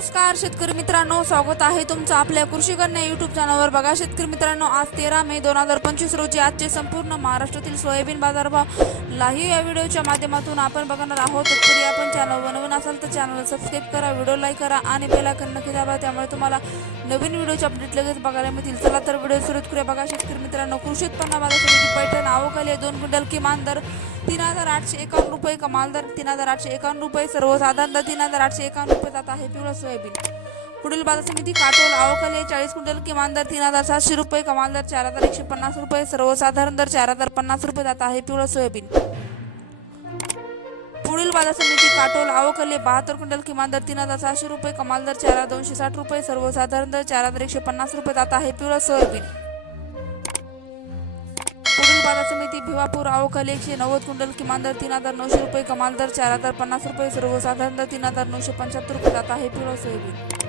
नमस्कार शेतकरी मित्रांनो. स्वागत आहे तुमचं आपल्या कृषी कन्या युट्यूब चॅनलवर बघा शेतकरी मित्रांनो आज तेरा मे दोन हजार पंचवीस रोजी आजचे संपूर्ण महाराष्ट्रातील सोयाबीन बाजारभाव लाही या व्हिडिओच्या माध्यमातून आपण बघणार आहोत. तरी आपण चॅनल नवीन असाल तर चॅनल सबस्क्राईब करा व्हिडिओ लाईक करा आणि बेल आयकॉन नक्की दाबा. त्यामुळे तुम्हाला नवीन व्हिडिओचे अपडेट लगेच बघायला मिळतील. चला तर व्हिडिओ सुरू करूया. बघा शेतकरी मित्रांनो कृषी उत्पन्न बाजार समिती पैठण आवकाली दोन क्विंटल किमान दर तीन हजार आठशे एकावन्न रुपये कमाल दर तीन हजार आठशे एकावन्न रुपये. सर्वसाधारण दर तीन हजार आठशे एकावन्न रुपये जात आहे पिवळा सोयाबीन. पुढील बाजार समिती काटोल आवकले चाळीस क्विंटल किमान दर तीन हजार सातशे रुपये कमाल दर चार हजार एकशे पन्नास रुपये. सर्वसाधारण दर चार हजार पन्नास रुपये जात आहे पिवळा सोयाबीन. पुढील बाजार समिती काटोल आवकले बहात्तर क्विंटल किमान दर तीन हजार सहाशे रुपये कमाल दर चार हजार दोनशे साठ रुपये. सर्वसाधारण दर चार हजार एकशे पन्नास रुपये जात आहे पिवळा सोयाबीन. बाजार समिती भिवापूर आवकले एकशे नव्वद क्विंटल किमान दर तीन हजार नऊशे रुपये कमाल दर चार हजार पन्नास रुपये सर्वसाधारण दर तीन हजार नऊशे पंच्याहत्तर रुपये जात आहे पिवळा सोयाबीन.